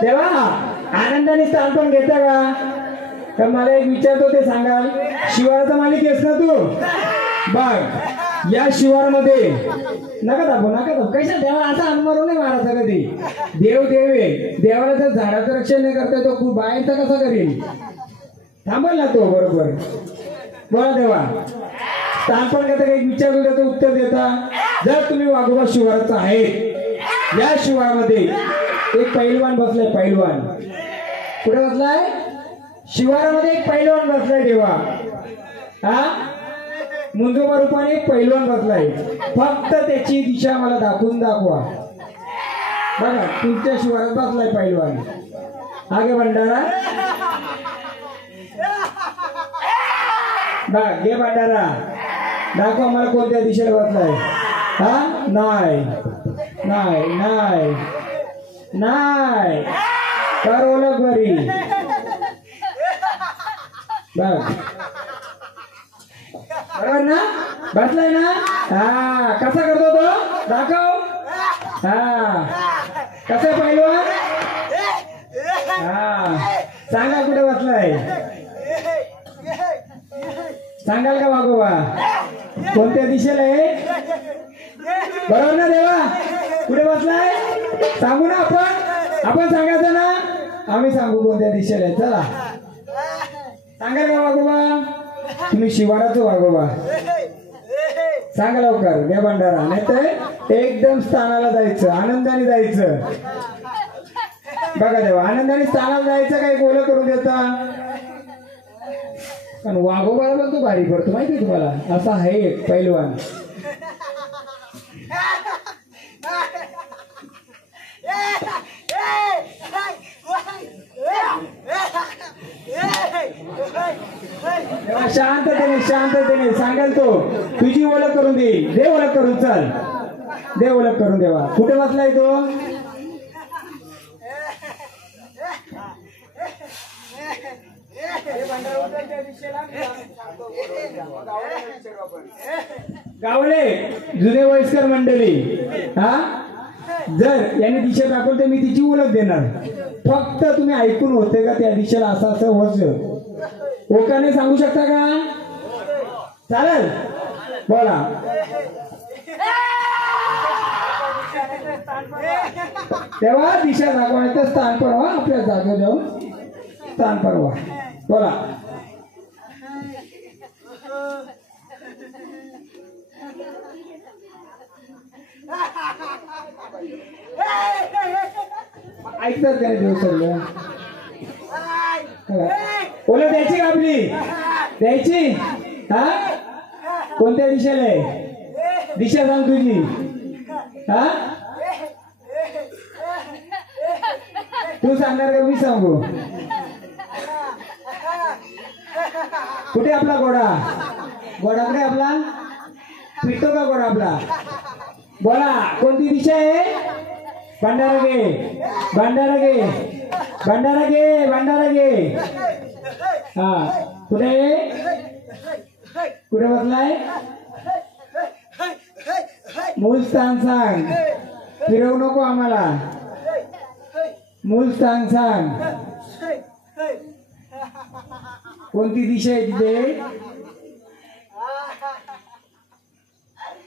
देवा आनंदाने स्थान पण घेता का मला एक विचारतो ते सांगाल शिवाराचा मालिक आहेस ना तू बघ या शिवारमध्ये नका दाखव कशा देवा असा अनुभव नाही मारायचा कधी देव आहे देवाला जर झाडाचं रक्षण नाही करता तो खूप बाहेरचा कसा करेल थांबल ना तो बरोबर बोला देवा स्थान पण घेता एक विचारतो त्याचं उत्तर देता जर तुम्ही वाघोबा शिवाराचा आहे या शिवारामध्ये एक पैलवान बसलाय पैलवान कुठे बसलाय शिवारामध्ये एक पैलवान बसलाय देवा हा मुंजोबा रूपाने एक पैलवान बसलाय फक्त त्याची दिशा मला दाखवा बघा तुमच्या शिवारात बसलाय पैलवान आगे भंडारा बघ घे भंडारा दाखवा मला कोणत्या दिशेला बसलाय हा नाही करवलं बरी बघ बरोबर ना बसलाय ना हा कसा करतो तो दाखव हा कसा पहिलवान हा सांगा कुठे बसलाय सांगाल का वाघोबा कोणत्या दिशेला आहे बरोबर ना देवा कुठे बसलाय सांगू ना आपण सांगायचं ना आम्ही सांगू कोणत्या दिशेला आहे चला सांगाल का वाघोबा तुम्ही शिवाराचं वाघोबा सांगा लवकर घ्या भंडारा नाही तर एकदम स्थानाला जायचं आनंदाने जायचं बघा देवा आनंदाने स्थानाला जायचं काही गोल करून देता पण वाघोबाला पण तो भारी पडतो माहिती तुम्हाला असा आहे एक पैलवान शांततेने सांगाल तो तुझी ओळख करून देईल दे ओळख करून चल दे ओळख करून देवा कुठे बसलाय तो गावले जुने वयस्कर मंडळी हा जर यांनी दिशा दाखवली तर मी तिची ओळख देणार फक्त तुम्ही ऐकून होते का त्या दिशेला असं होतं ओकाने सांगू शकता का चालेल बोला तेव्हा दिशा दाखवण्याचं स्थान परवा आपल्या जागेवर जाऊन स्थान परवा बोला ऐकतात का देव सगळं ओला द्यायची का आपली द्यायची हा कोणत्या दिशेला आहे दिशा सांग तुझी हा तू सांगणार का मी सांगू कुठे आपला घोडा कुठे आपला पिटतो का घोडा आपला बोला कोणती दिशा आहे भंडारा घे हा कुठे बसलाय मूळ स्थान सांग फिरवू नको आम्हाला मूळ स्थान सांग कोणती दिशा आहे तिथे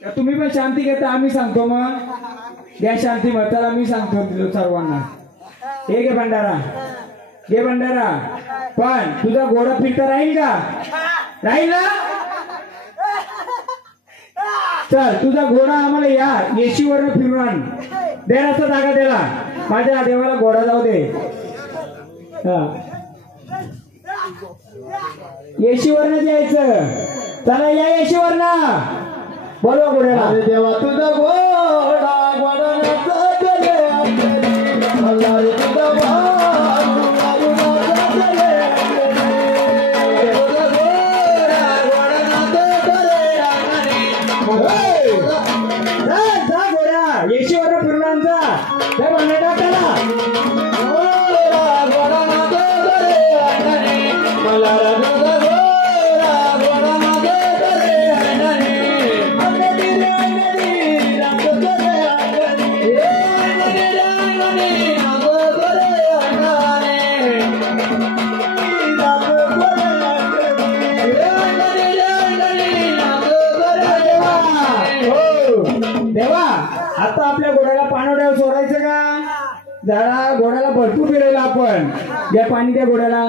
तुम्ही पण शांती घेता आम्ही सांगतो मग या शांती मग चला मी सांगतो सर्वांना हे घे भंडारा पण तुझा घोडा फिरता राहील का राहील ना चल तुझा घोडा आम्हाला या येशीवरनं फिरून आण देण्याचा जागा त्याला माझ्या देवाला घोडा जाऊ दे हा येशीवरनं जायचं चला या येशीवरनं बोलवा घोड्याला देवा तुझा घोडा जा गोड्या येशीवर फिरलांचा त्या भांडे टाकायला मला देवा आता आपल्या घोड्याला पाणवड्यावर सोडायचं का जरा घोड्याला भरपूर फिरायला आपण द्या पाणी द्या घोड्याला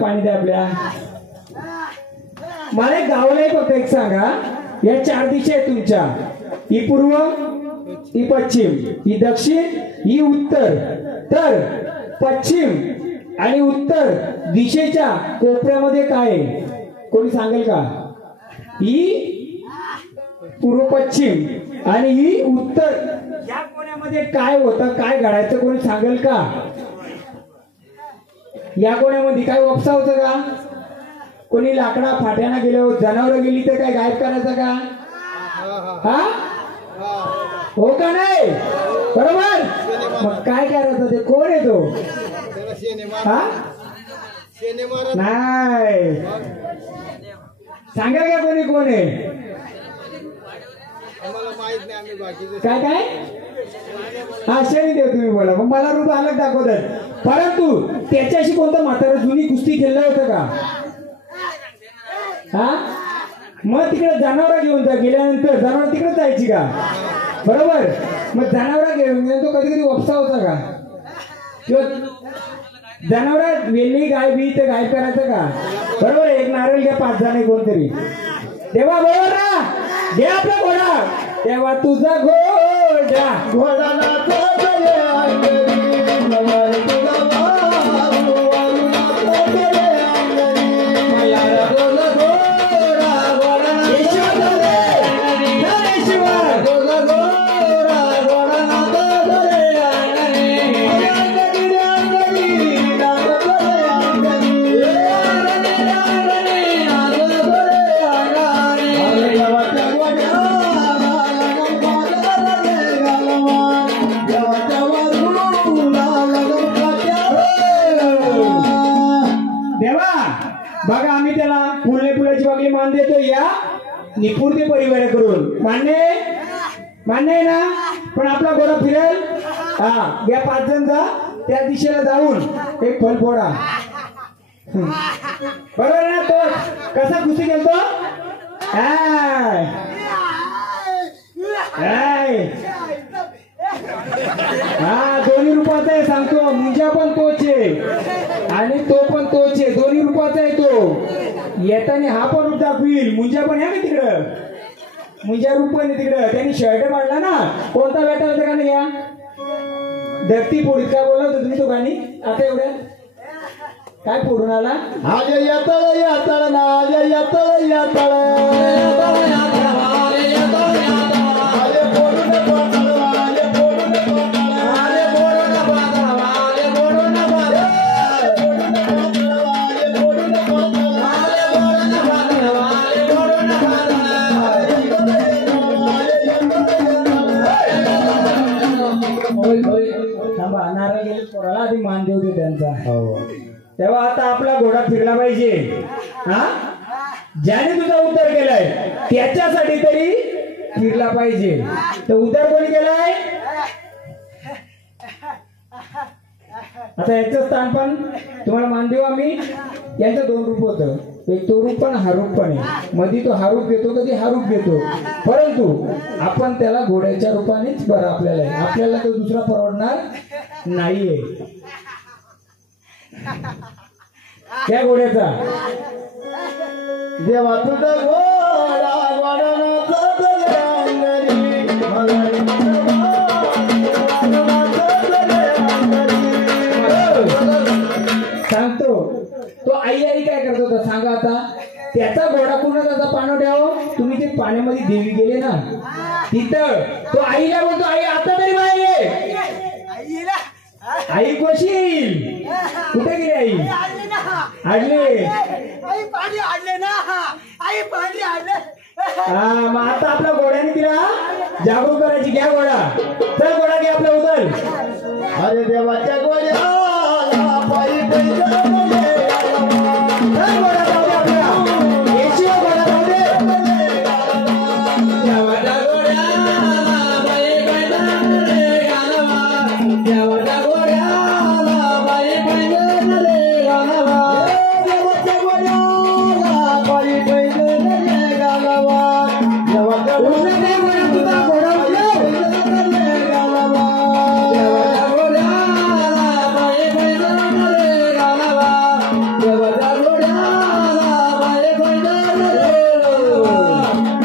पाणी द्या आपल्या मला एक गावला फक्त एक सांगा या 4 दिशा आहेत तुमच्या ही पूर्व ही पश्चिम ही दक्षिण ही उत्तर तर पश्चिम आणि उत्तर दिशेच्या कोपऱ्यामध्ये काय आहे कोणी सांगेल का ही पूर्व पश्चिम आणि ही उत्तर या कोण्यामध्ये काय होतं काय घडायचं कोणी सांगेल का या कोण्यामध्ये काय उपसा होतं का कोणी लाकडा फाट्याना गेलो जनावर गेली तर काय गायब करायचं का हा हो का नाही बरोबर मग काय करायचं ते कोण येतो हा नाही सांगा का कोणी कोण आहे काय काय हा शेणी देव तुम्ही बोला मग मला रूप अलग दाखवतात परंतु त्याच्याशी कोणतं म्हातारा जुनी कुस्ती खेळलं होतं का हा मग तिकडे जनावर घेऊन जा गेल्यानंतर जनावर तिकडे जायची का बरोबर मग जनावर घेऊन तो कधी कधी उपसा होता का किंवा जनावर वेली गाय बी तर गाय करायचं का बरोबर एक नारळ घ्या 5 जण कोणतरी देवा बरोबर ना घे आपला घोडा तेव्हा तुझा घोडा बघा आम्ही त्याला फुलाची बागली मान देतो या निपुणते परिवार करून मान्य आहे ना पण आपला घोडा फिरेल हा या 5 जण जा त्या दिशेला जाऊन एक फल फोडा बरोबर ना तो कसा कुस्ती खेळतो हा 2 रुपयाचा आहे सांगतो मुंजा पण तोच आहे आणि तो पण तोच आहे 2 रुपयाचा आहे तो येताना हा पण रूप दाखवील मुंजा पण आहे का तिकडं मुंजा रूप पण आहे तिकडं त्यांनी शर्ट काढला ना कोणता बेटा होता का नाही या धरती पोळीत काय बोलला होता तुम्ही तो गाणी आता एवढ्या काय फोडून आला आले यातळ यातळ ना आले यातळ यातळ नारळ गेले पोराला आधी मान देऊ दे त्यांचा तेव्हा आता आपला घोडा फिरला पाहिजे हा ज्याने तुझा उद्धार केलाय त्याच्यासाठी तरी फिरला पाहिजे तर उद्धार कोणी केलाय आता याचं स्थान पण तुम्हाला मान देऊ आम्ही यांचं 2 रूप होतं एक तो रूप पण हा रूप पण आहे मध्ये तो हा रूप घेतो कधी हा रूप घेतो परंतु आपण त्याला घोड्याच्या रूपानेच बरं आपल्याला तो दुसरा परवडणार नाहीये त्या घोड्याचा देवा तुझा घोडा सांगतो तो आई काय करतो होता सांगा आता त्याचा घोडा पूर्ण त्याचा पाणवठ्यावर तुम्ही ते पाण्यामध्ये देवी गेले ना तिथं तो आईला बोलतो आई आता तरी बाहेर ये आई कशी येईल कुठे गेली आई आणले आई पाणी आणले ना आई पाणी आणले हा मग आता आपल्या घोड्याने तिला जागरूक करायची. घ्या घोडा, चल घोडा घे आपला उचल. अरे देवाच्या गोड्या पायी पैदल चल घोडा जाऊ दे आपला, येशी हो घोडा जाऊ दे. देवाच्या घोड्याला पायी पैदल रे गालवा, देवाच्या घोड्याला पायी पैदल रे गालवा, देवाच्या गोड्याला पायी पैदल रे गालवा, देवाच्या उचल दे घोडा, तुझा घोडा उचल. रे गालवा, देवाच्या घोड्याला पायी पैदल रे गालवा, देवाच्या घोड्याला पायी पैदल रे गालवा.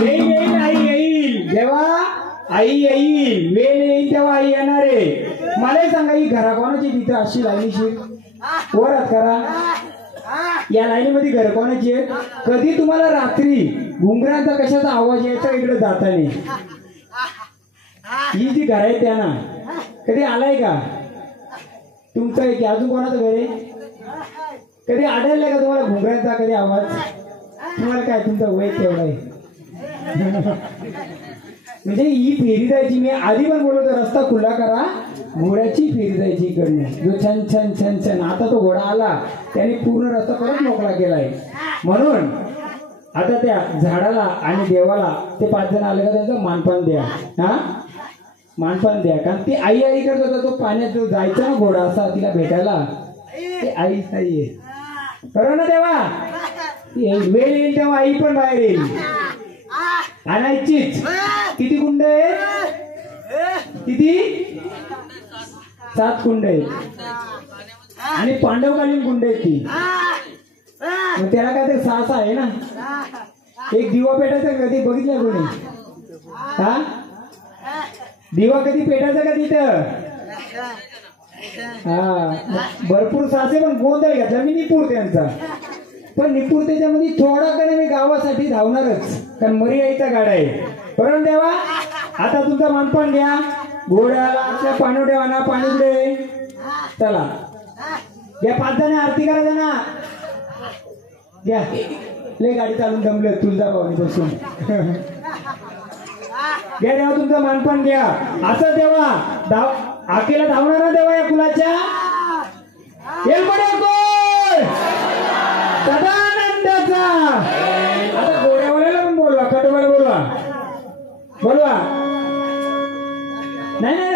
येईल येईल आई येईल, जेव्हा आई येईल, वेळ येईल तेव्हा आई येणार आहे. मला सांगा ही घरा कोणाची तिथे अशी लाईनीशीर वरात करा. या लाईनीमध्ये घर कोणाची आहे? कधी तुम्हाला रात्री घुंगरांचा कशाचा आवाज यायचा इकडे जाताना? ही जी घर आहे त्यांना कधी आलाय का? तुमचं आहे की अजून कोणाचं घर आहे? कधी आढळलंय का तुम्हाला घुंगरांचा कधी आवाज? तुम्हाला काय तुमचं वय तेवढं आहे? म्हणजे ही फेरी जायची. मी आधी पण बोलतो रस्ता खुला करा, घोड्याची फेरी जायची इकडनं. जो छन छन छन छन, आता तो घोडा आला त्याने पूर्ण रस्ता परत मोकळा केलाय. म्हणून आता त्या झाडाला आणि देवाला ते 5 जण आले का त्यांचं मानपान द्या. हा मानपान द्या, कारण ती आई आई करत होता. तो पाण्यात जो जायचा ना घोडा असा तिला भेटायला, ते आई नाहीये. बरोबर ना? तेव्हा वेळ येईल तेव्हा आई पण बाहेर येईल. आणायचीच. किती कुंड आहेत? किती? 7 कुंड आहेत आणि पांडवकालीन कुंड आहेत ती. मग त्याला काय ते 6 आहे ना. एक दिवा पेटायचा कधी बघितलं कोणी? हा दिवा कधी पेटायचा का तिथं? हा भरपूर सासे पण गोंधळ घेतला मी निपूर त्यांचा. पण निपूर त्याच्यामध्ये थोडा कधी मी गावासाठी धावणारच, कारण मरी आईचा गाडा आहे. बरोबर देवा? आता तुमचा मानपान घ्या. घोड्याला आपल्या पाणी ठेवा ना, पाणी पुढे चला घ्या. 5 जण आरती करा ना. घ्या, लय गाडी चालून दमले तुळजा भावानी बसून. घ्या देवा तुमचं मानपान घ्या. असं देवा आकेला धावणार ना देवा या कुलाच्या. सदानंदाचा. आता घोड्यावाल्याला पण बोलवा, कटवाला बोलवा, बोलवा. नाही नाही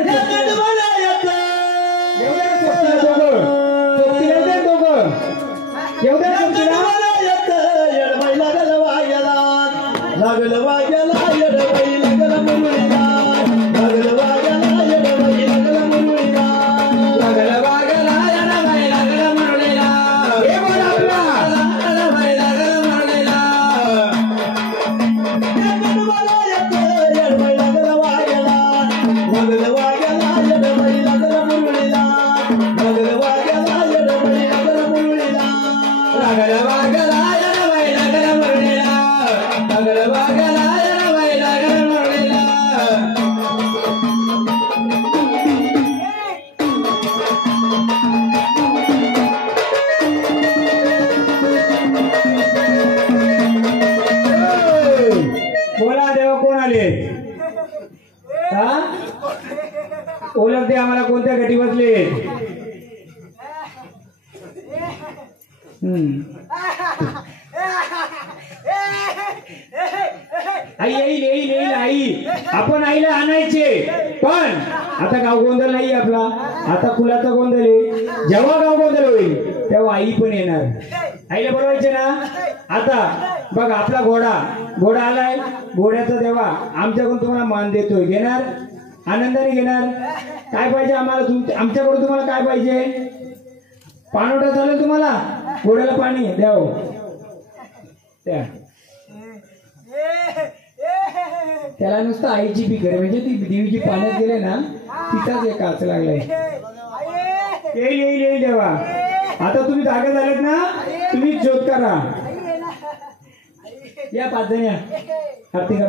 लागल वाग्याला येडबाई लागल मुरळीला, लागल वाग्याला येडबाई लागल मुरळीला, लागल वागला येडबाई लागल मुरळीला. हे बोल आपला येडबाई लागल मुरळीला. येडबाई लागल वाग्याला, लागल वाग्याला येडबाई लागल मुरळीला, लागल वाग्याला येडबाई लागल मुरळीला, लागल वागला येडबाई लागल मुरळीला, लागल वागला येडबाई लागल मुरळीला. बोला देवा कोण आले? हा ओळख दे आम्हाला, कोणत्या गटी बसले? आई येईल येईल येईल आई. आपण आईला आणायचे, पण आता गाव गोंधळ नाही आपला. आता कुलाचा गोंधळ आहे. जेव्हा गाव गोंधळ होईल तेव्हा आई पण येणार. आईला बोलवायचे ना. आता बघ आपला घोडा आलाय. घोड्याचा देवा आमच्याकडून तुम्हाला मान देतोय. घेणार? आनंदाने घेणार. काय पाहिजे आम्हाला? आमच्याकडून तुम्हाला काय पाहिजे? पाणवठा चालेल तुम्हाला? घोड्याला पाणी द्याव त्या. त्याला नुसतं आईची फिकर, म्हणजे ती देवीची पाण्यात गेले ना तिचाच एक काच लागलाय. येईल येईल येईल देवा. आता तुम्ही जागा झालेत ना, तुम्ही शोध करा. या 5 जण या. आरती करा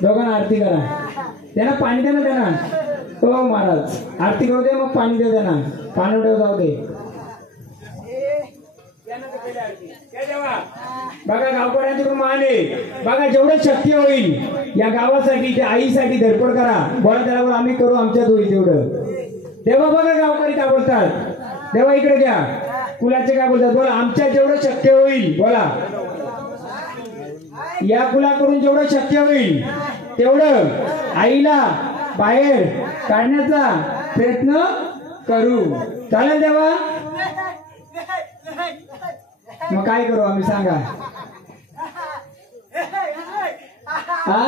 दोघांना आरती करा. त्यांना पाणी द्या ना त्यांना. हो महाराज आरती करू दे, मग पाणी दे त्यांना. पाणी जाऊ दे. देवा बघा गावकऱ्यांकडून मान आहे बघा जेवढं शक्य होईल या गावासाठी त्या आईसाठी धडपड करा बोला त्याला बोला आम्ही करू आमच्यात होईल तेवढं तेव्हा बघा गावकरी काय बोलतात तेव्हा इकडे घ्या कुलाचे काय बोलतात बोला आमच्या जेवढं शक्य होईल बोला या कुलाकडून जेवढं शक्य होईल तेवढं आईला बाहेर काढण्याचा प्रयत्न करू चालेल देवा मग काय करू आम्ही सांगा हा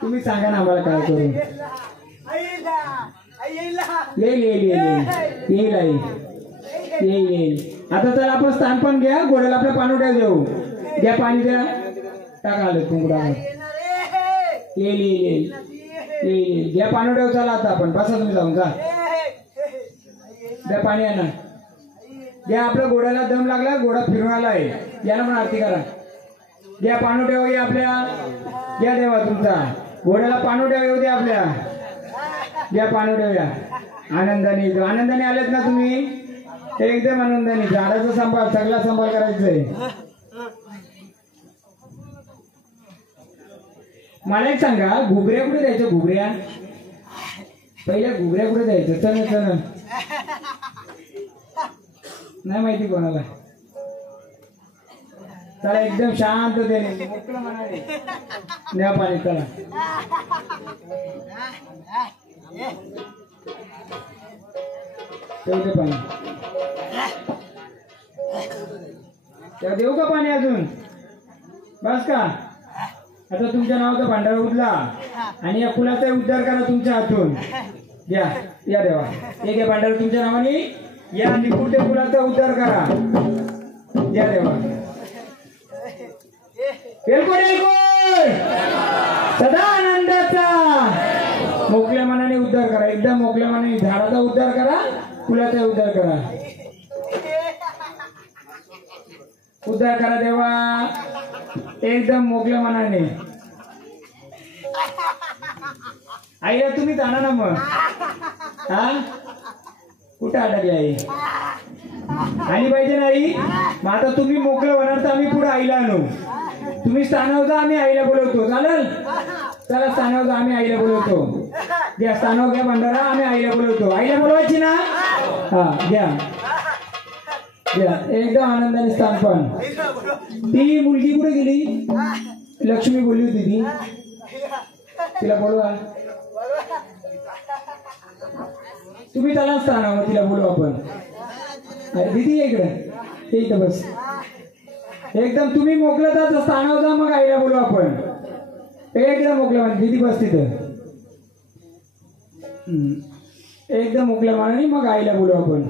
तुम्ही सांगा ना आम्हाला काय करू येईल येईल येईल येईल आई येईल येईल आता चला आपण स्थान पण घ्या घोड्याला आपल्या पाणवड्या देऊ घ्या पाणी द्या टाका आलं कुंकुडा येईल येईल येईल येईल घ्या पाणवड्या चला आता आपण बसा तुम्ही जाऊन जा द्या पाणी आहे ना द्या आपल्या घोड्याला दम लागला घोडा फिरून आला आहे याला पण आरती करा द्या पाणवड्या येऊ आपल्या द्या देवा तुमचा घोड्याला पाणवड्या येऊ द्या आपल्या द्या पाणवड्या या आनंदाने आनंदाने आलेत ना तुम्ही एकदम आनंदाने झाडाचा सांभाळ सगळा सांभाळ करायचंय मला एक सांगा घुगऱ्या कुठे द्यायच्या घुगऱ्या पहिल्या घुगऱ्या कुठे द्यायचं चल चल नाही माहिती कोणाला चला एकदम शांत देणे मोकळं म्हणाले न्या पाणी चला ठेवते पाणी तेव्हा देऊ का पाणी अजून बस का आता तुमच्या नावाचा भांडारा उठला आणि या फुलाचा उद्धार करा तुमच्या हातून घ्या या देवा हे घ्या भांडारा तुमच्या नावाने या निपुटे फुलाचा उद्धार करा द्या देवा बिलकुल बिलकुल सदा आनंदाचा मोकळ्या मनाने उद्धार करा एकदम मोकळ्या मनाने झाडाचा उद्धार करा फुलाचा उद्धार करा उद्धार करा देवा एकदम मोकळ्या मनाने आईला तुम्ही जाणार ना मग हा कुठे अडकले आई आली पाहिजे नाही मग आता तुम्ही मोकळं होणार तर आम्ही पुढे आईला आणू तुम्ही स्थानावर जा आम्ही आईला बोलवतो चालेल चला स्थानावर जा आम्ही आईला बोलवतो घ्या स्थानावर घ्या भंडारा आम्ही आईला बोलवतो आईला बोलवायची ना हा घ्या घ्या एकदम आनंदाने स्थान पण ती मुलगी कुठे गेली लक्ष्मी बोलली होती ती तिला बोलवा तुम्ही त्याला स्थानावर तिला बोलू आपण दीदी इकडे ते इथं बस एकदम तुम्ही मोकळं जा स्थानावर जा मग आईला बोलू आपण एकदम मोकळ्या माने दीदी बस तिथं एकदम मोकळ्या मानाने मग आईला बोलू आपण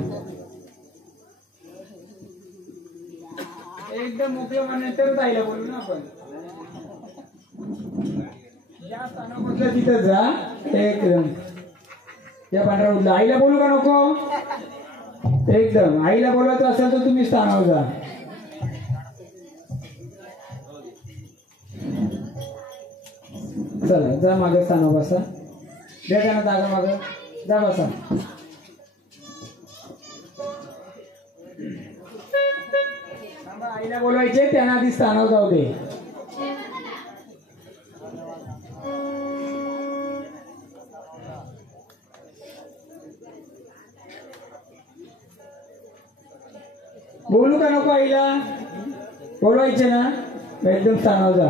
एकदम मोकळ्या मानाने तरच आईला बोलू ना आपण या स्थानावर बसलं तिथं जा एकदम या पांढऱ्या उठला आईला बोलू का नको एकदम आईला बोलवायचं असेल तर तुम्ही स्थानावर जा चला जा मागे स्थानावर बसा द्या त्यांना जागा माग जा बसा आईला बोलवायचे त्यांना आधी स्थानावर जाऊ दे बोलू का नको आईला बोलवायचे ना एकदम स्थानावर जा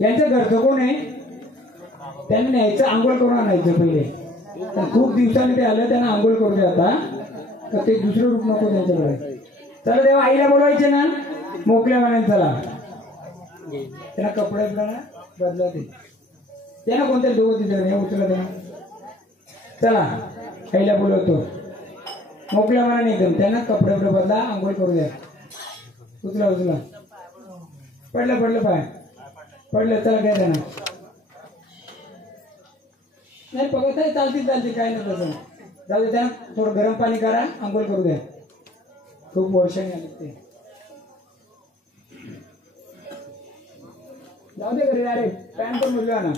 यांचं घरचं कोण आहे त्यांनी न्यायचं आंघोळ करून आणायचं पहिले खूप दिवसांनी ते आलं त्यांना आंघोळ करू दे आता तर ते दुसरं रूप नको त्यांच्याकडे चला तेव्हा आईला बोलवायचे ना मोकळ्या मनाने चला त्यांना कपडे बदला ते त्यांना कोणत्या दोघं तिथे हे उचला त्यांना चला आईला बोलवतो मोकळ्या मनाने एकदम त्यांना कपडे बदला आंघोळ करू द्या उचला उचला पडलं पडलं पाय पडलं चला काय त्यांना नाही बघत आहे चालतील काय नाही तसं जाऊ दे त्यांना थोडं गरम पाणी करा आंघोळ करू द्या खूप वर्षांनी आले ते जाऊ दे घरी अरे पॅन पण मुलगा ना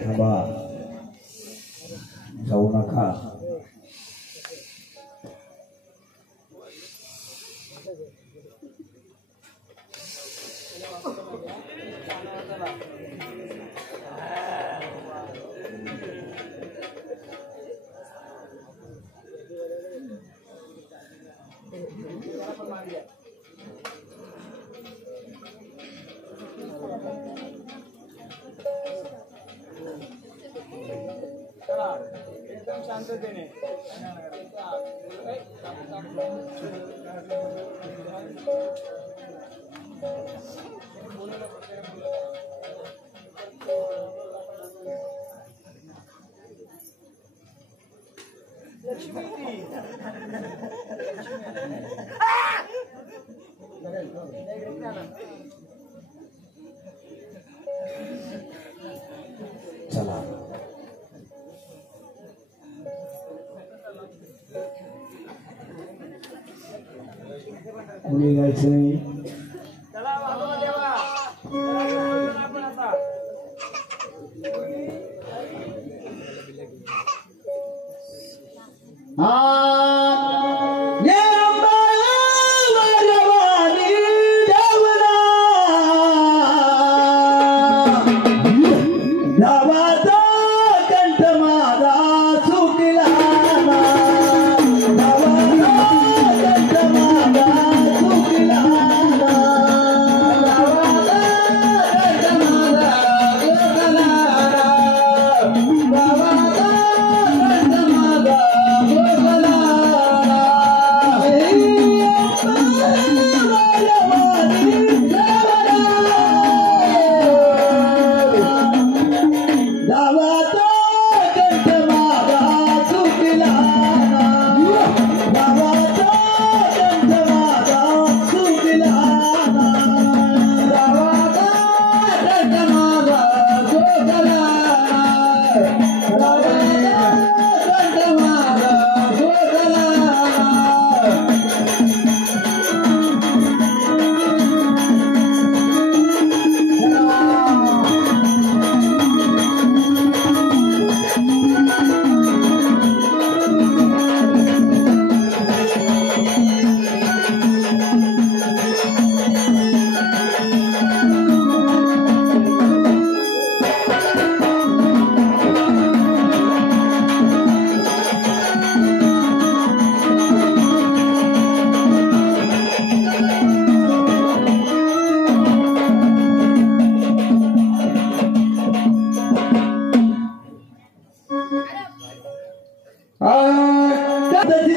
थांबा, जाऊ नका. चला, कोणी जायचं नाही.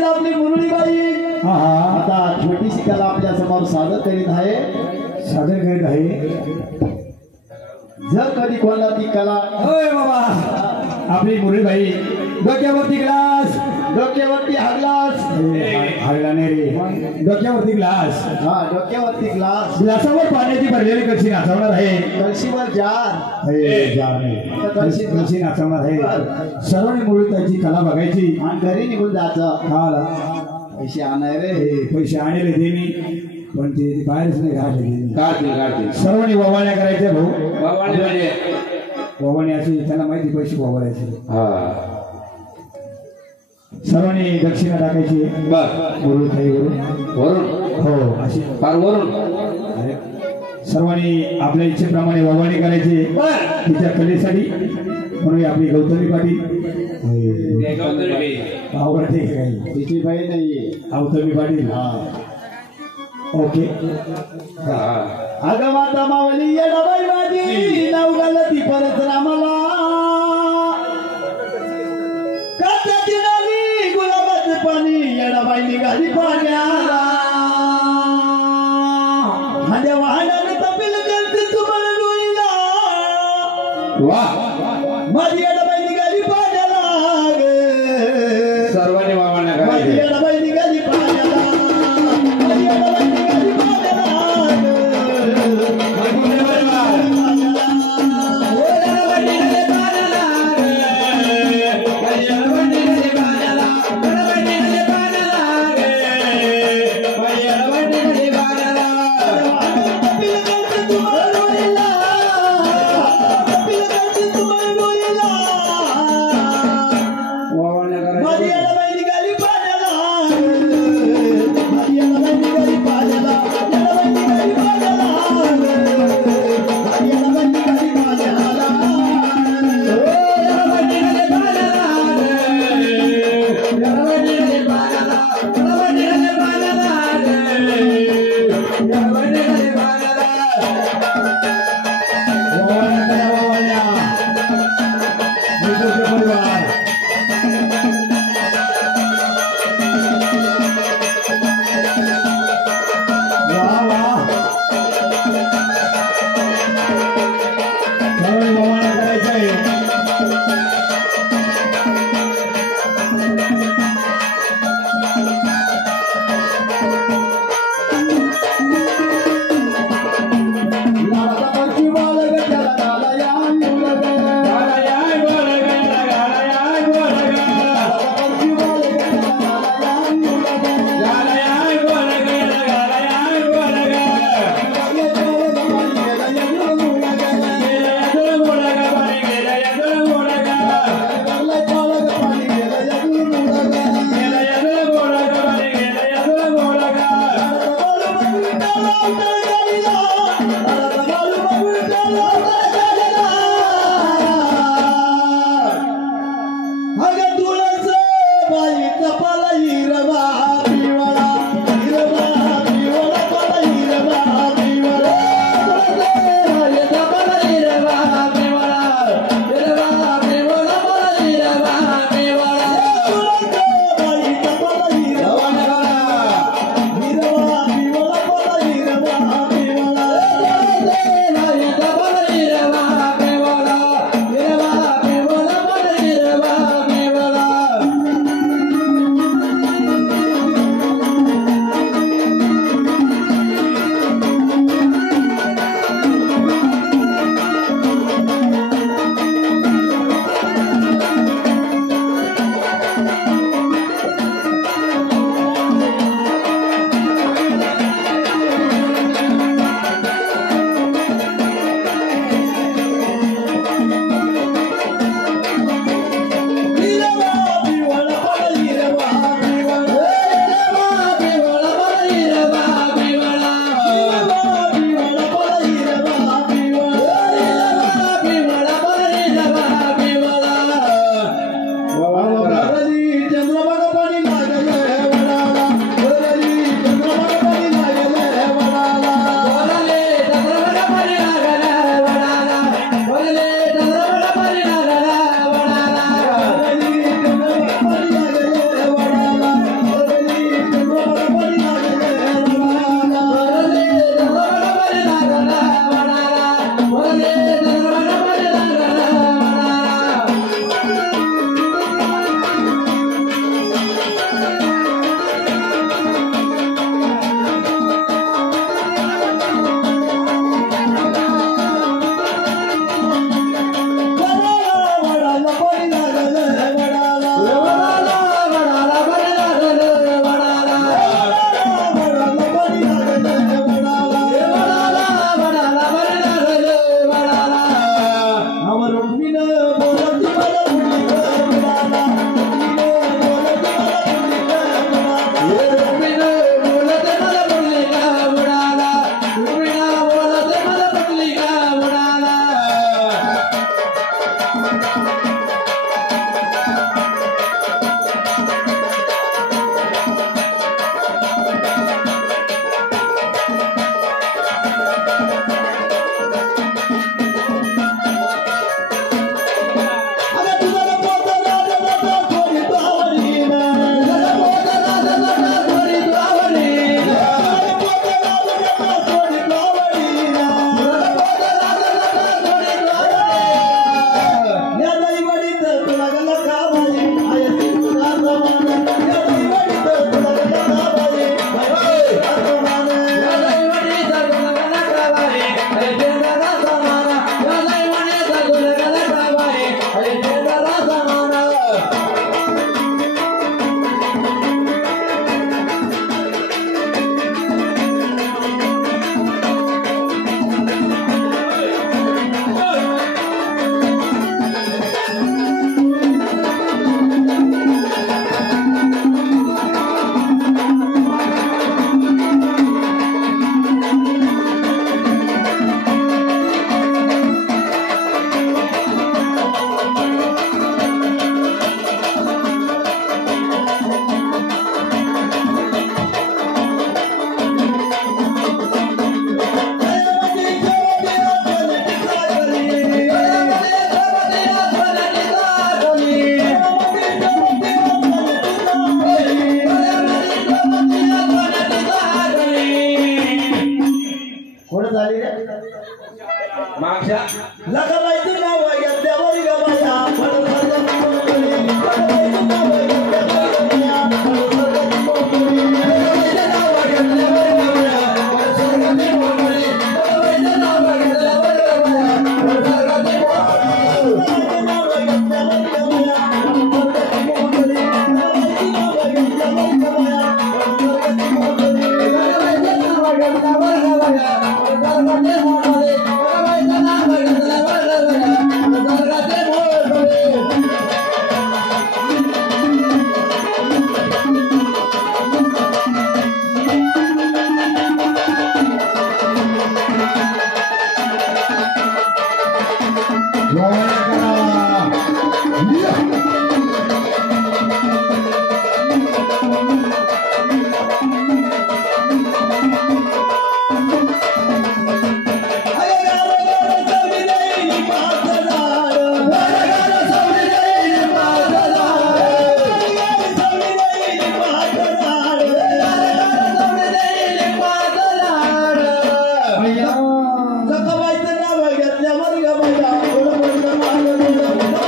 आपली मुरळीबाई आता छोटीशी कला आपल्या समोर सादर करीत आहे. जर कधी कोणाला ती कला, होय बाबा, आपली मुरळीबाई डोक्यावरती ग्लास, डोक्यावरती हा ग्लास, हळला नाही रे, डोक्यावरती ग्लास, हा डोक्यावरती ग्लास, ग्लासावर पाण्याची भरलेली कळशी नाचवणार आहे. कळशीवर जार, जार नाही, कळशी नाचवणार आहे. सर्वांनी मुळी त्याची कला बघायची आणि घरी निघून जायचं. खाला पैसे आणाय रे, पैसे आणले ते मी, पण ते बाहेरच नाही काढते. सर्वांनी ववाळण्या करायच्या भाऊ. म्हणजे ववाळण्याची त्यांना माहिती, पैसे ववाळायचे. सर्वांनी दक्षिणा टाकायची वरून हो अशी फार वरून. सर्वांनी आपल्या इच्छेप्रमाणे ववाळणी करायची तिच्या कलेसाठी. म्हणून आपली गौतमी पाटील आवडते काही तिची बाई नाही, गौतमी पाटील. ओके. अगं माता मावली येडाबाई माझी नाव घालती परशुरामाला, काचाची नाली गुलाबाचं पाणी येडाबाई निघाली पाण्याला, माझ्या वाहनाने तपिल वा माझी अडबाई निघाली पाण्याला ग. सर्वांनी वावरण्या माझी करायचे अडबाई निघाली पाण्याला. माझी अडबाई निघाली पाण्याला ग. मागच्या लगाबाईचं नाव घेतल्यावर ग बाया फळफळाची मोकळी. लगाबाईचं नाव घेतल्यावर ग बाया फळफळाची मोकळी. लगाबाईचं नाव घेतल्यावर ग बाया फळफळाची मोकळी. लगाबाईचं नाव घेतल्यावर ग बाया फळफळाची मोकळी. लगाबाईचं नाव घेतल्यावर ग बाया फळफळाची मोकळी. लगाबाईचं नाव घेतल्यावर ग बाया फळफळाची मोकळी. लगाबाईचं नाव घेतल्यावर ग बाया फळफळाची मोकळी.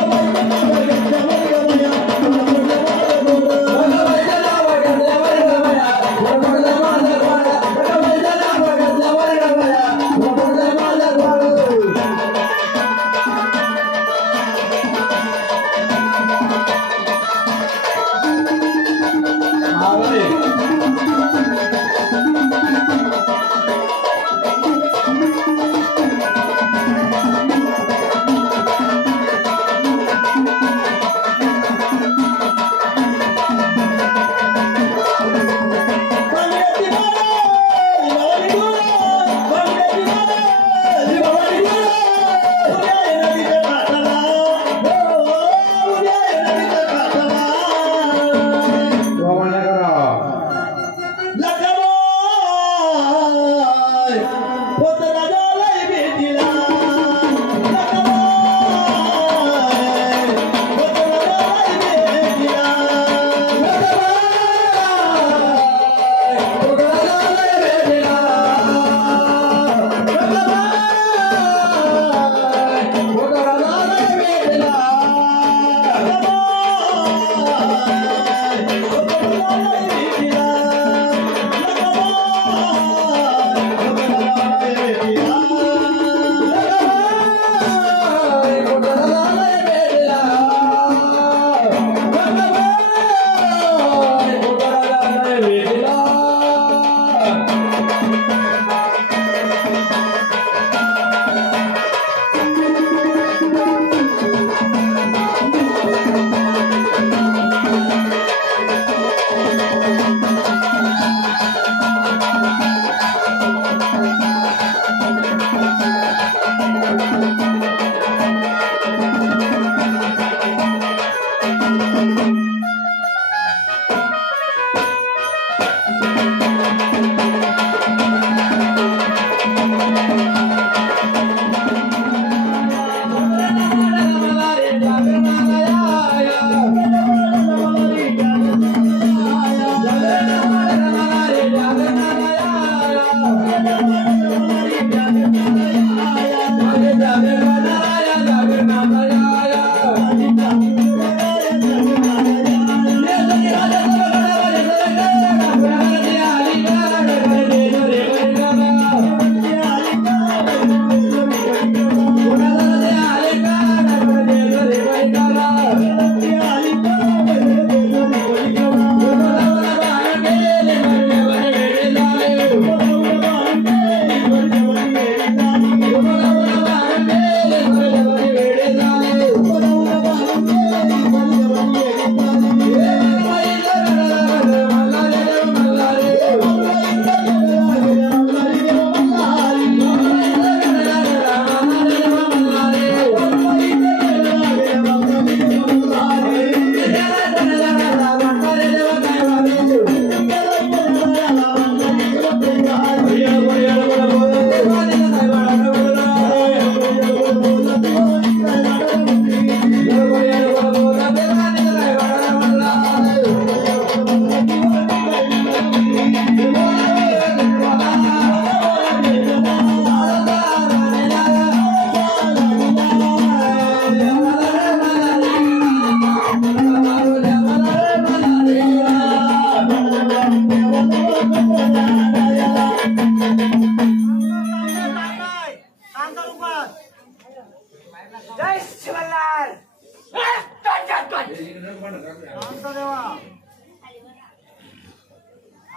शांत देवा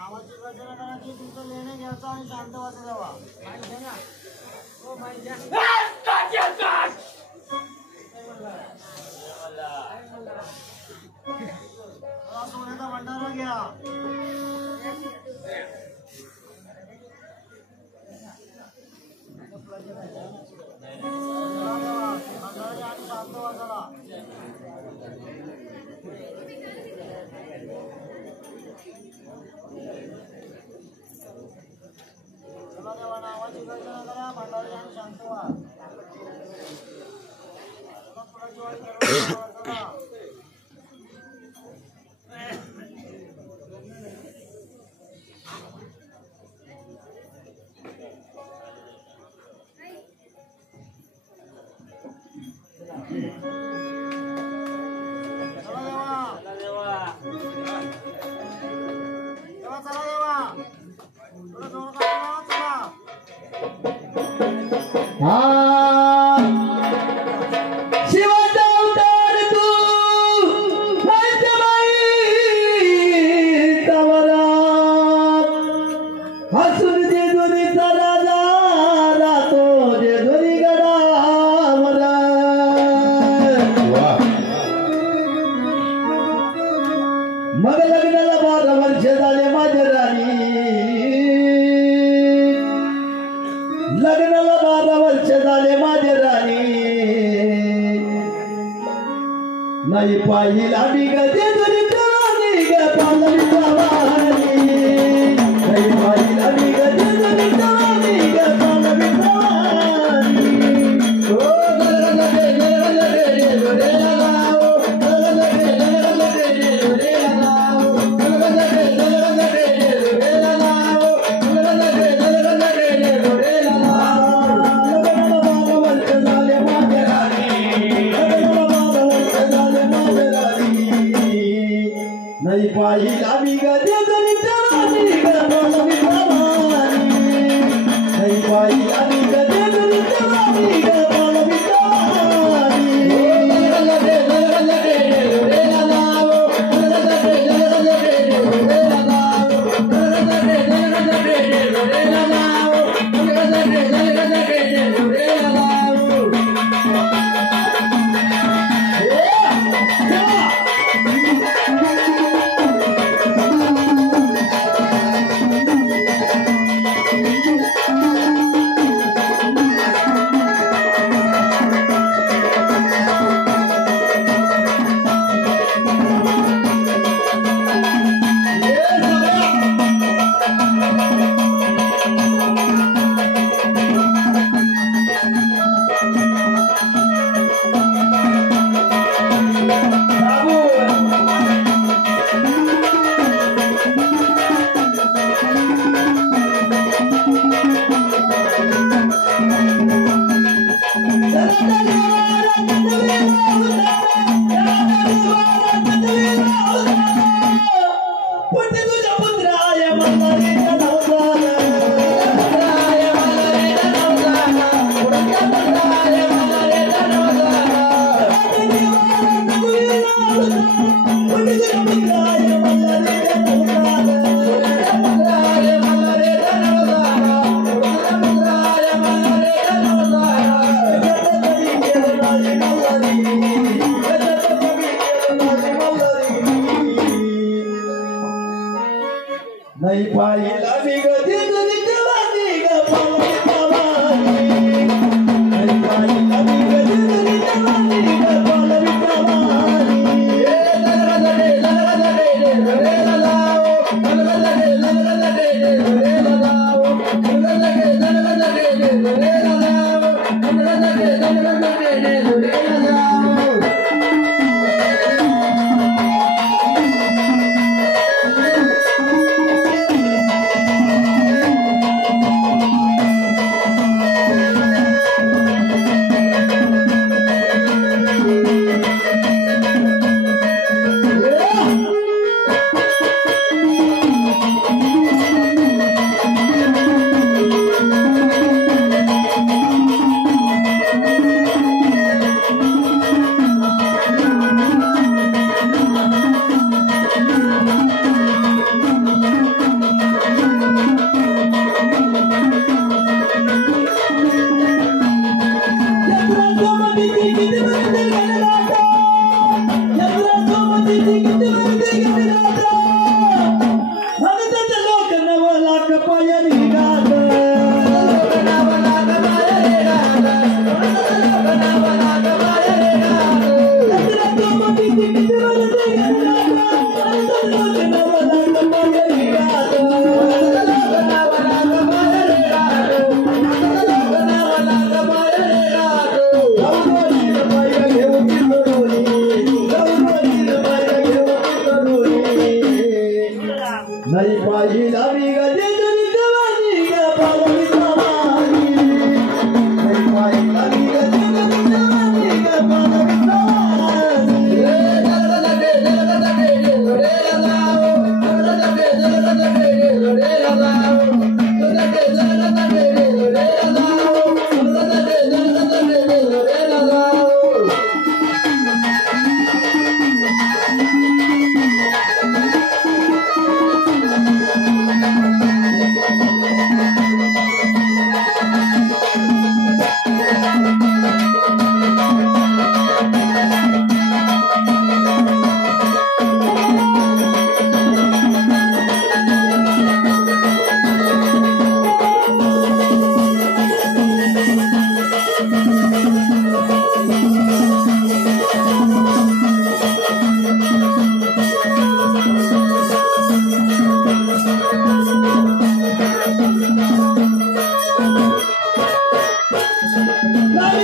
आवाची रचना करायची तुमचं लेणे घ्यायचं आणि शांत वाचा देवा सोन्याचा भंडारा घ्या आणि शांत वाचायला चला देवा नावाची गर्जना करा भंडारी आणि शांत व्हा फुलाची वाडी करा शिवाचा अवतार तू पंचमाई तवरा हसून जेजुरीचा राजा राहतो जेजुरी गडावरा मग लग्नाला 12 वर्ष झाले माझ्या राणी लग्नाला 12 वर्ष झाले माझे राणी नाही पाहिला मी गजे जरी राणी ग पालवी प्रवाणी नाही पाहिला मी गजे जरी राणी ग पालवी प्रवाणी ओ लगे रे लाओ लगे रे लाओ नहीं पाहिला मी गजे जरी राणी ग पालवी प्रवाणी नहीं पाहिला मी गजे जरी राणी ग पालवी प्रवाणी नहीं पाहिला मी गजे जरी राणी ग पालवी प्रवाणी नहीं पाहिला मी गजे जरी राणी ग पालवी प्रवाणी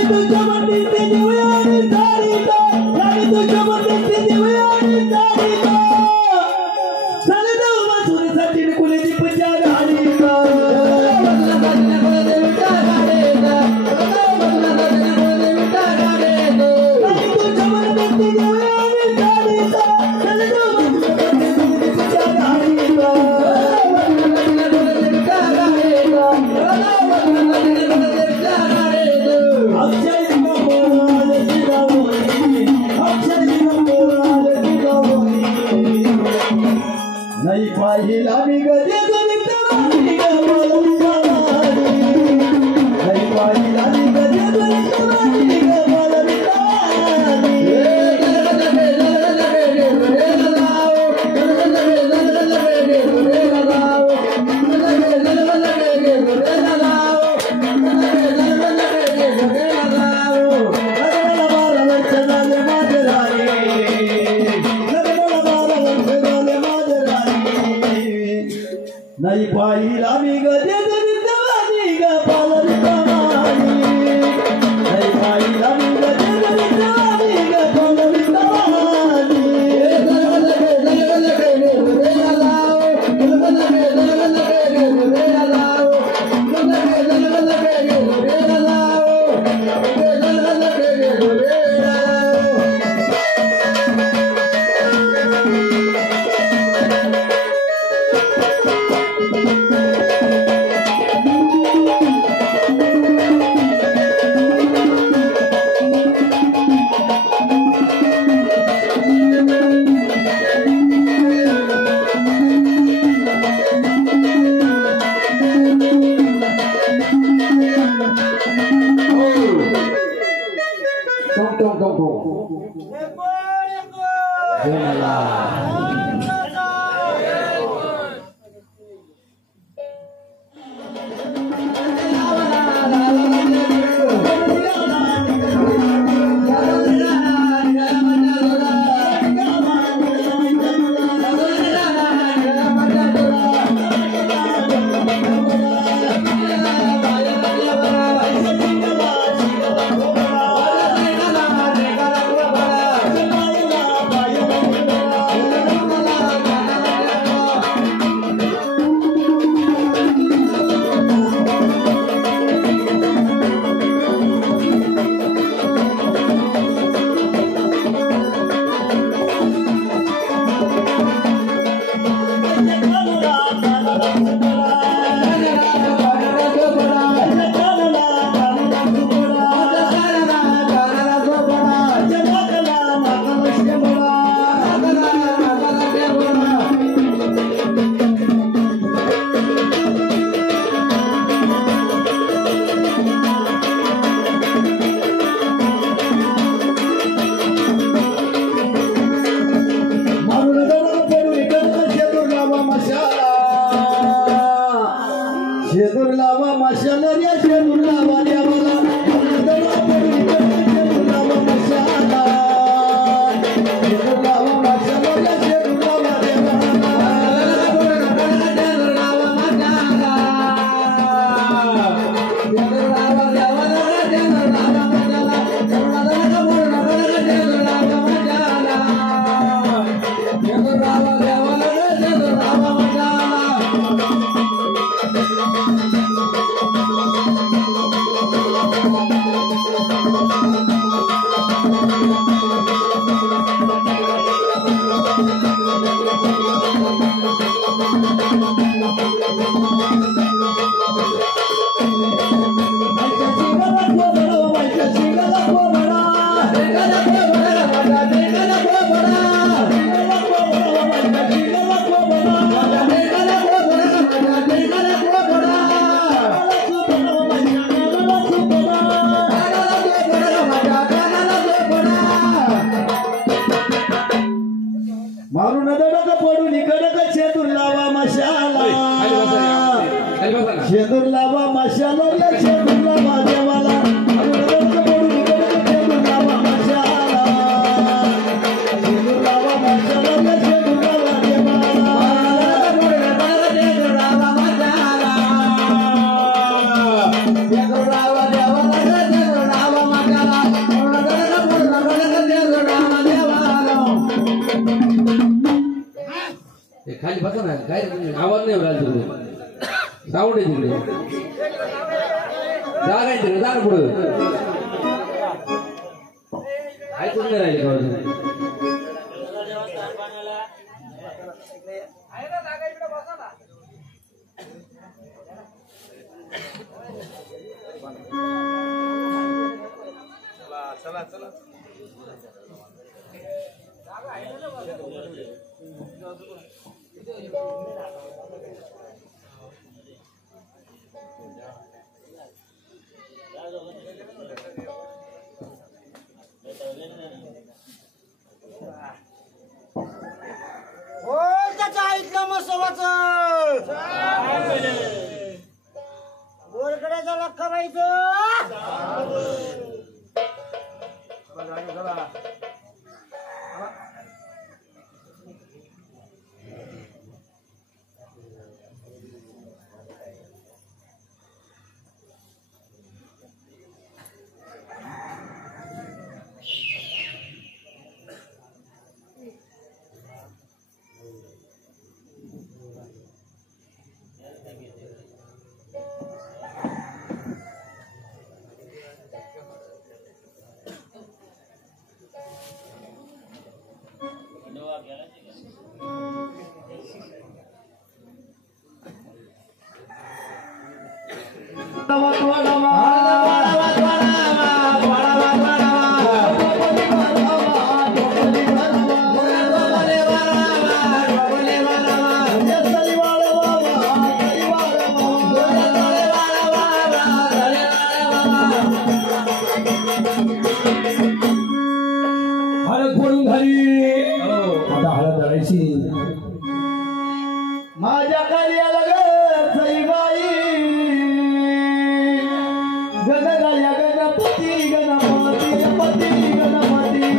तुझ्या मंदिरची दिवे आणि साडीचा राणी तुझ्या मंदिरची दिवे आणि साडीचा चालत वासुरीसाठी कुले दीपच्या गाडीचा नाही पाहिला मी गजे नाही पाहिला मी गजे नाही पाहिला मी गजे नाही पाहिला मी खाली बसा ना काय रे तुम्ही आवाज नाही राहिला तिकडे साऊंड आहे तिकडे जा काय तिकडे जा पुढे ऐकून नाही राहिले का चला चला ऐकलं मग सोबत बोरकड्याचा लक्का पाहिजे हळद फोडून झाली आता हळद धरायची माझ्या कार्याला बाई गणराया गणपती गणपती गणपती गणपती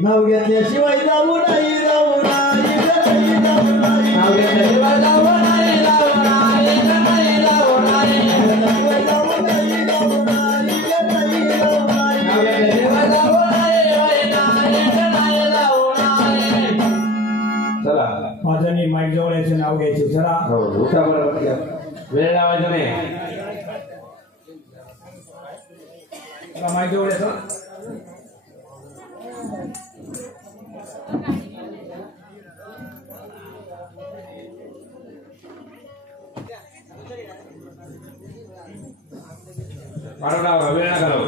नाव घेतल्याशिवाय जाऊ नाही जाऊ नाही नाव घेतल्याशिवाय जाऊ नाही जाऊ नाही जाऊ नाही जाऊ नाही जाऊ नाही जाऊ नाही नाव घेतल्याशिवाय जाऊ नाही जाऊ नाही जाऊ नाही उठा बरं वेळ लावायचा नाही माहिती एवढ्याचं वाढवणार वेळ नका लावू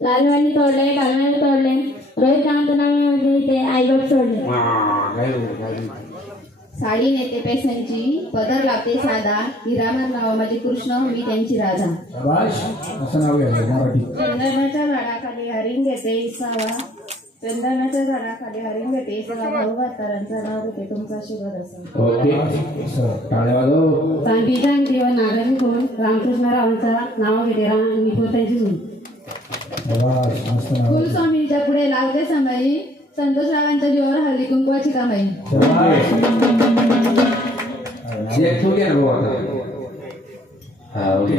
लालवाणी तोडले कालवाणी तोडले रोहित कांतनामध्ये ते आईबाप सोडले साडी नेते पैशांची पदर लावते साधा हिरामन नाव माझे कृष्ण मी त्यांची राधा शाबाश असं नाव घ्यायचं मराठी चंदनाच्या झाडाखाली हरिण घेते इसावा चंदनाच्या झाडाखाली हरिण घेते इसावा भाऊ भातारांचा नाव घेते तुमचा शुभ असा ओके टाळ्या वाजव चांदी जाणते व नागरी कोण रामकृष्णरावांचा नाव घेते राम निपुतांची गुण शाबाश मस्त नाव कुलस्वामींच्या पुढे लावते समाई संतोषरावांच्या जीवावर हल्ली कुंकवाची कामाई शाबाश एक तू घे ना भाऊ आता हा ओके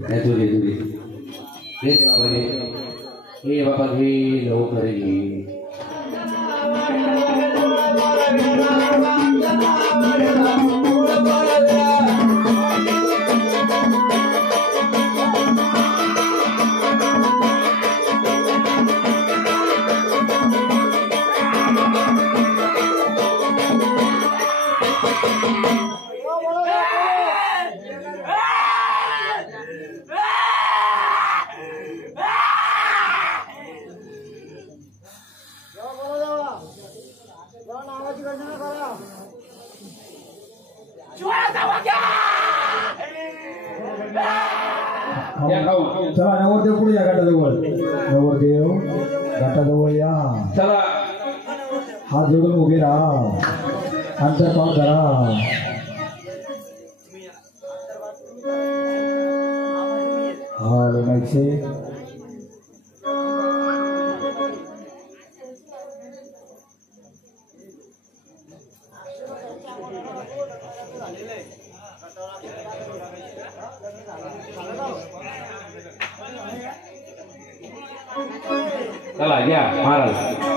नाही तू घे हे बाबा घे लवकर घे नावाची गर्जना करा चला नवरदेव पुढे या घाटाजवळ नवरदेव घाटाजवळ या चला हात जोडून उभे राहा अंतरपान करा हा लोणायचे चला घ्या महाराज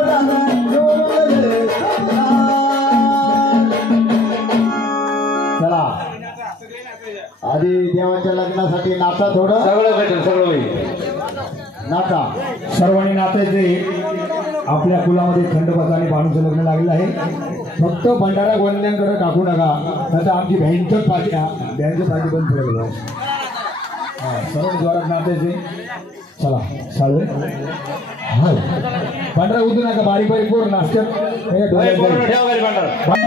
सावधान आधी देवाच्या लग्नासाठी नाचा थोडं सगळं भेटेल सगळं होईल. नाचा. सर्वांनी नाचायचे. आपल्या कुलामध्ये खंडोबाचं आणि भानूचं लग्न लागलेलं आहे. फक्त भंडारा गोंद्यांकडे टाकू नका, आता आमची बँकच पाठी बँकचं पाठी बंद पडेल. हा सर्व जोरात नाचायचे. चला साळवे हा भंडारा उतरू नका, बारीक बारीक पोर नाचतात. होय, पूर्ण ठेव घरी भांडार.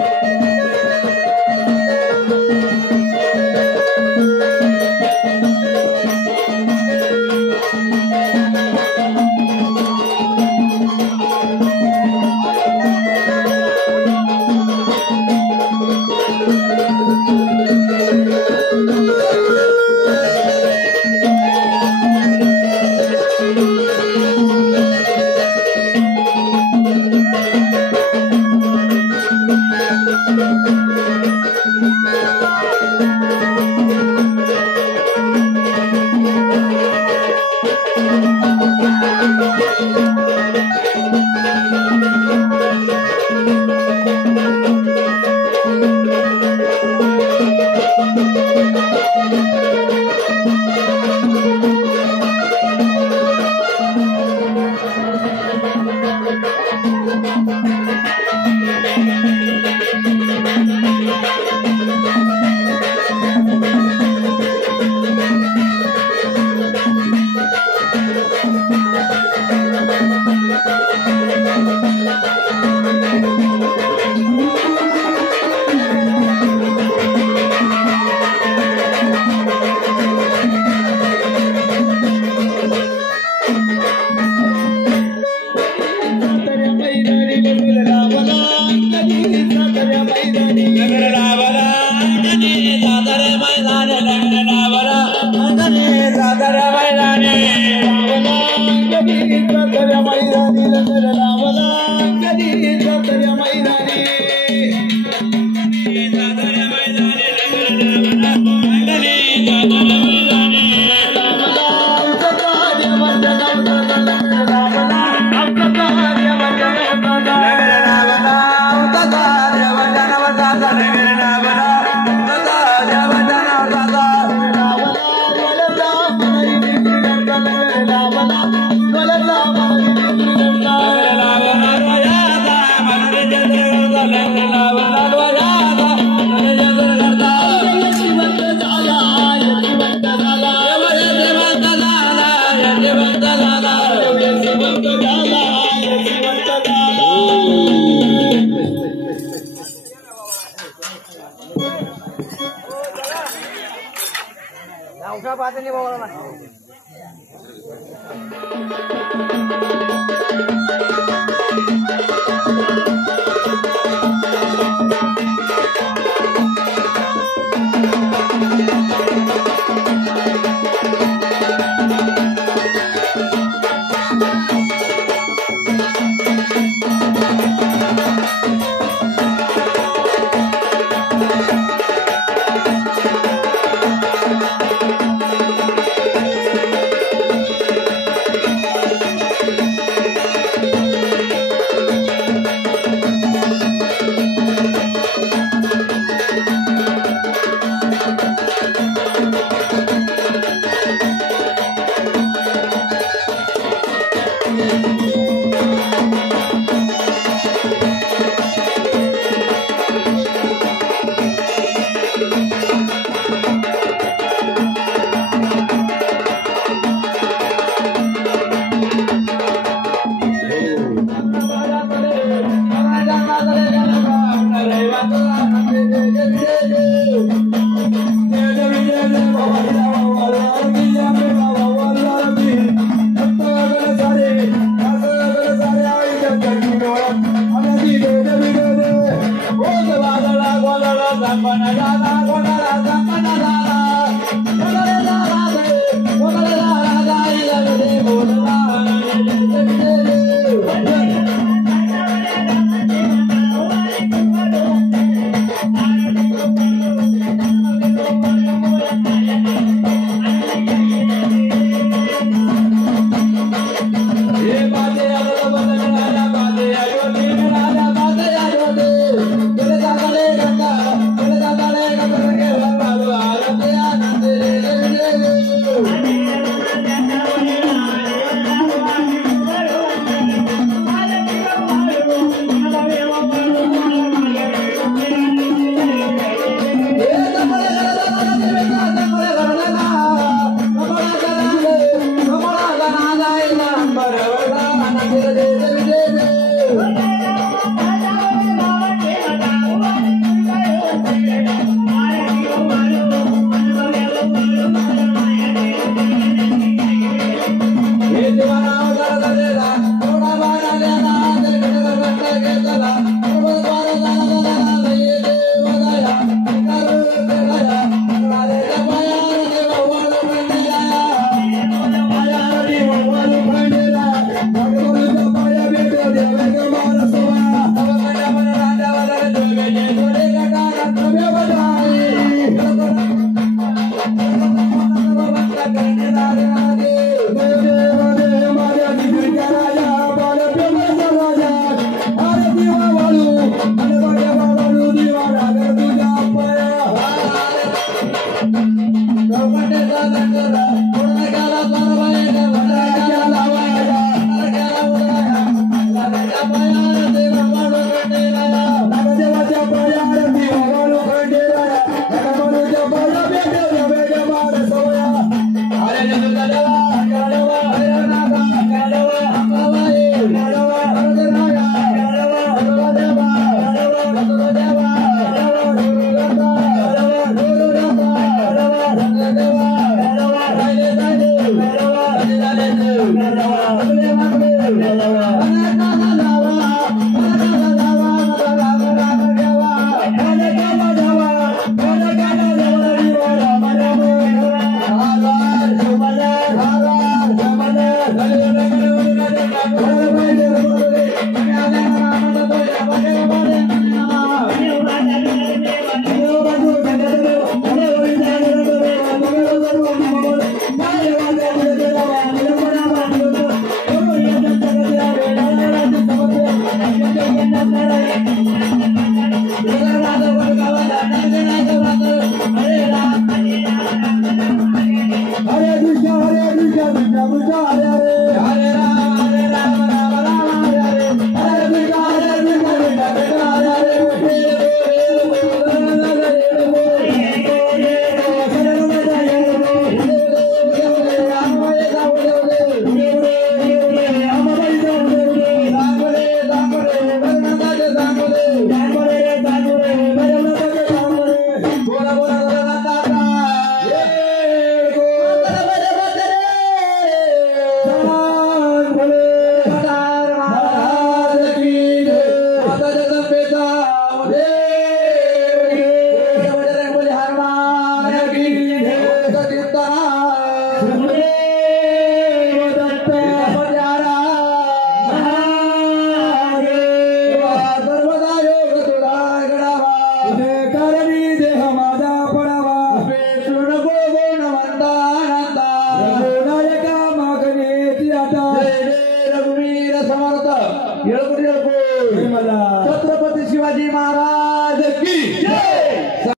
येळकुटी येळकोट मला